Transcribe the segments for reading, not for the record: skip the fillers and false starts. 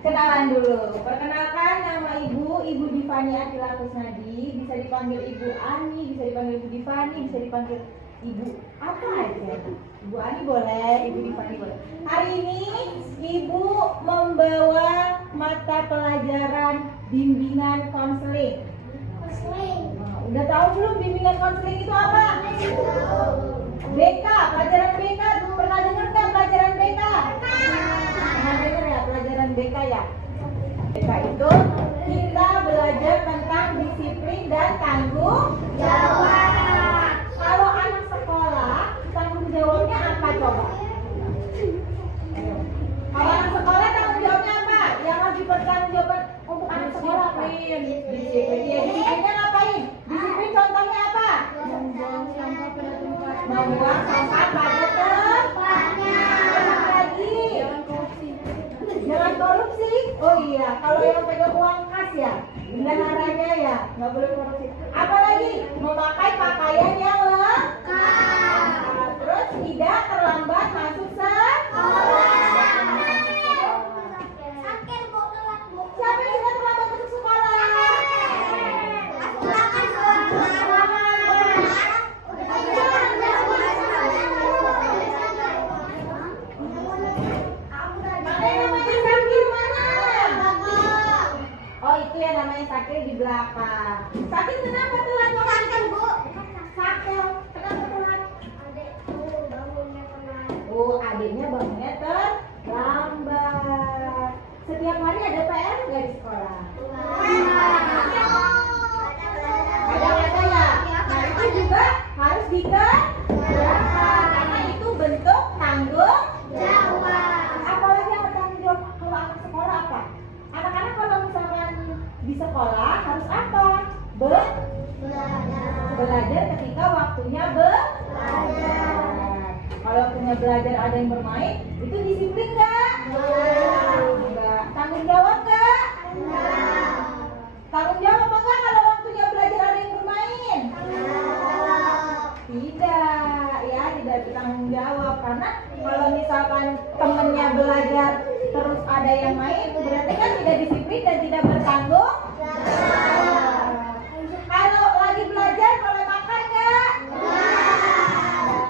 Kenalan dulu. Perkenalkan, nama Ibu Divani Akila Kusnadi. Bisa dipanggil Ibu Ani, bisa dipanggil Ibu Divani, bisa dipanggil Ibu apa aja. Ibu Ani boleh, Ibu Divani boleh. Hari ini Ibu membawa mata pelajaran bimbingan konseling. Nah, udah tahu belum bimbingan konseling itu apa? BK, pelajaran BK. Pernah dengar nggak pelajaran BK? Pernah dengar ya pelajaran BK ya? BK itu kita belajar tentang disiplin dan tanggung jawab. Kalau anak sekolah, tanggung jawabnya apa coba? Kalau anak sekolah tanggung jawabnya apa? Yang harus dipertanggungjawabkan untuk anak sekolah apa? Disiplin. Ya, disiplinnya ngapain? Disiplin contohnya apa? Membuang sampah pada tempatnya. Lagi. Jangan korupsi. Oh iya, kalau yang pegang uang kas ya, bendaharanya ya, nggak boleh korupsi. Apalagi memakai pakaian yang lengkap. Terus tidak terlambat masuk sekolah. Siapa yang tidak terlambat masuk sekolah? Namanya sakit di belakang. Sakit kenapa telat? Sakit Bu. Sakit. Kenapa telat? Oh, adiknya bangunnya terlambat. Setiap hari ada PR nggak di sekolah? Ada ya. Nah itu juga harus dikerjakan karena itu bentuk tanggung jawab. Apalagi yang tanggung jawab kalau anak sekolah apa? Anak-anak kalau misalkan di sekolah harus apa? Belajar ketika waktunya belajar. Kalau waktunya belajar ada yang bermain, itu disiplin nggak? Enggak. Tanggung jawab nggak? Tanggung jawab apa nggak kalau waktunya belajar ada yang bermain? Tidak, ya tidak bertanggung jawab karena kalau misalkan temennya belajar terus ada yang main, berarti kan tidak disiplin dan tidak bertanggung jawab. Kalau lagi belajar boleh makan nggak?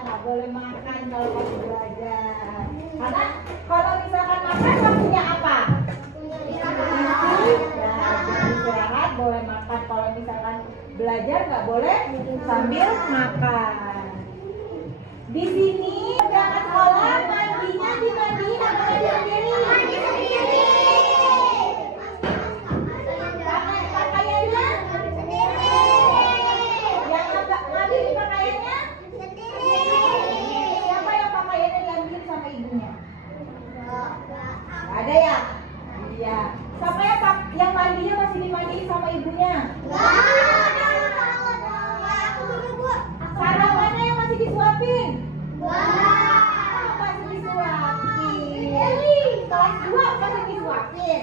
Nggak boleh makan kalau lagi belajar. Karena kalau misalkan makan waktunya apa? Istirahat boleh makan. Kalau misalkan belajar nggak boleh sambil makan. Di sini berangkat sekolah mandinya dimandiin atau mandi sendiri? Mandi sendiri. Pakaiannya sendiri. Yang ngambil pakaiannya sendiri. Siapa yang pakaiannya diambil sama ibunya? Ada ya? Iya. Siapa yang mandinya masih dimandiin sama ibunya? Sarang mana yang masih disuapin? Masih disuapin. Kelas 2 masih disuapin.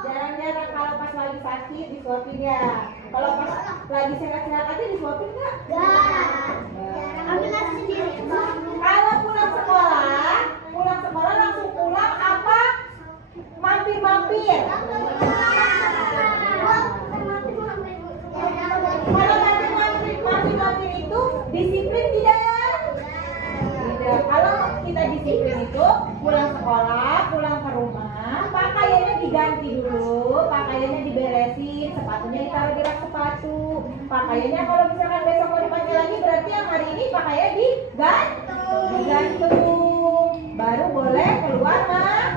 Jarang-jarang kalau pas lagi sakit disuapin ya. Kalau pas lagi sehat-sehat aja disuapin nggak? Kalau pulang sekolah langsung pulang apa? Mampir-mampir. Kalau mampir-mampir itu disiplin tidak? Tidak. Kalau kita disiplin itu pulang sekolah, pulang ke rumah, pakaiannya diganti dulu, pakaiannya diberesin, sepatunya ditaruh di rak sepatu. Pakaiannya kalau misalkan besok mau dipakai lagi berarti yang hari ini pakaiannya digantung. Baru boleh keluar main.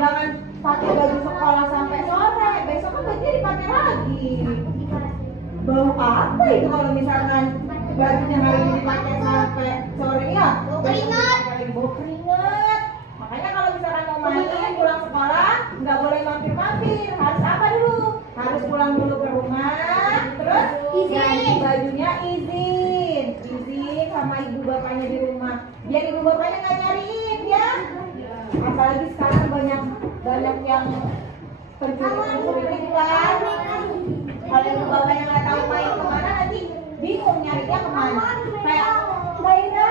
Jangan pakai baju sekolah sampai sore, besok kan bajunya dipakai lagi. Bau apa itu kalau misalkan bajunya hari ini dipakai sampai sore ya? Bau keringat. Makanya kalau misalkan mau main pulang sekolah nggak boleh mampir-mampir. Harus apa dulu? Harus pulang dulu ke rumah, terus ganti bajunya izin sama ibu bapaknya di rumah. Biar ibu bapaknya nggak nyariin ya. Apalagi sekarang banyak yang penculik kan. Kalau ibu bapaknya nggak tahu main kemana nanti bingung nyarinya kemana. Kayak Kaira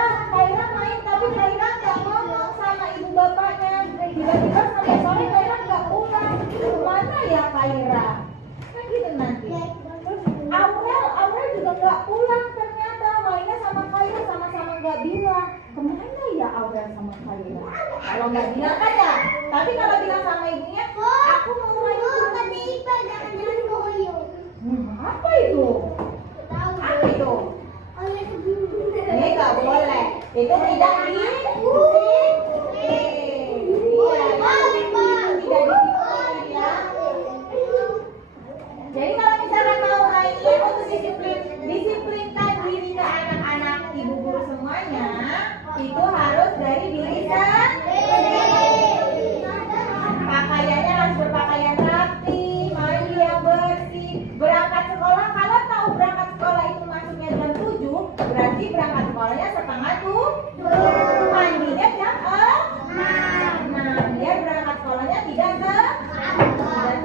main tapi Kaira nggak ngomong sama ibu bapaknya. Tiba-tiba sampai sore Kaira nggak pulang. Kemana ya Kaira? Kan gitu nanti. Aurel juga nggak pulang ternyata, mainnya sama Kaira sama-sama nggak bilang. Kemana ya Aurel sama Kaira? Kalau nggak bilang kan ya. Tapi kalau bilang sama ibunya, aku mau main. Apa itu? Apa itu? Ini nggak boleh. Itu tidak Jadi kalau misalkan mau main untuk disiplinkan diri ke anak-anak ibu guru semuanya, itu harus dari diri sendiri. Pakaiannya harus berpakaian rapi, mandi yang bersih. Berangkat sekolah, kalau tahu berangkat sekolah itu masuknya jam 7, berarti berangkat sekolahnya setengah 7. Mandinya jam 6. Nah, biar berangkat sekolahnya tidak terlambat.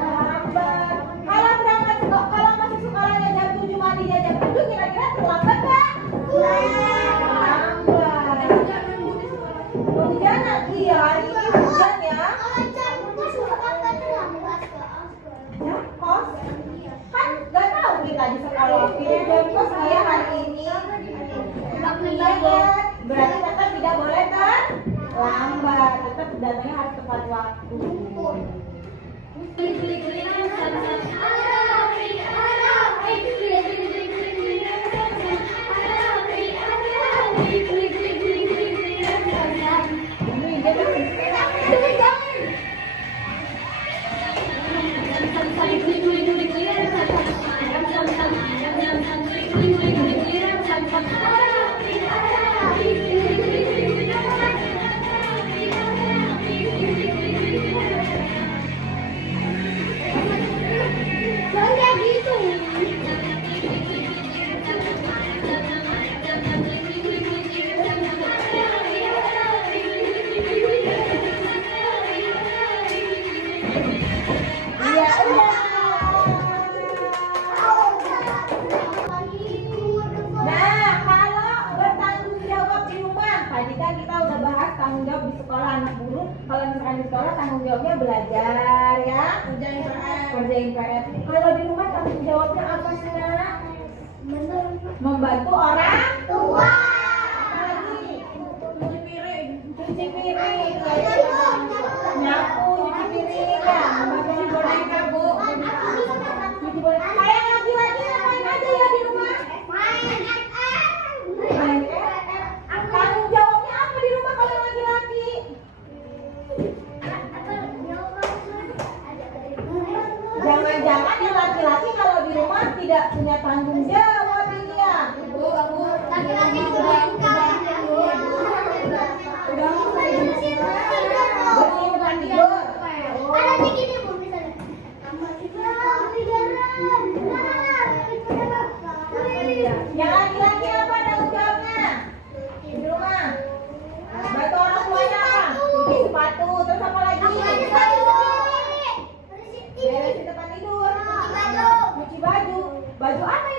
Kalau masuk sekolahnya jam 7, mandinya jam 7, kira-kira terlambat nggak? Terlambat. Hujanan, iya hari ini hujan ya. Ya, kos. Kan nggak tahu kita di sekolah. Pilih jam kos ya hari ini. Iya, berarti tetap tidak boleh terlambat. Tetap datangnya harus tepat waktu. Tanggung jawabnya belajar ya, kerjain PR. Kalau di rumah tanggung jawabnya apa sih nak? Membantu orang tua. Apalagi cuci piring, nyapu, cuci piring ya, membantu boneka bu. Cuci boneka. Kayak laki-laki ngapain aja ya di rumah? Main Tanggung jawabnya apa di rumah kalau laki-laki? Jangan-jangan ya laki-laki kalau di rumah tidak punya tanggung jawab ini ya. Laki-laki bersihin tempat tidur. Ada gini bu misalnya. Yang laki-laki apa tanggung jawabnya di rumah? Bantu orang tuanya apa? Cuci sepatu, terus apa lagi? Beresin tempat tidur, cuci baju. Baju apa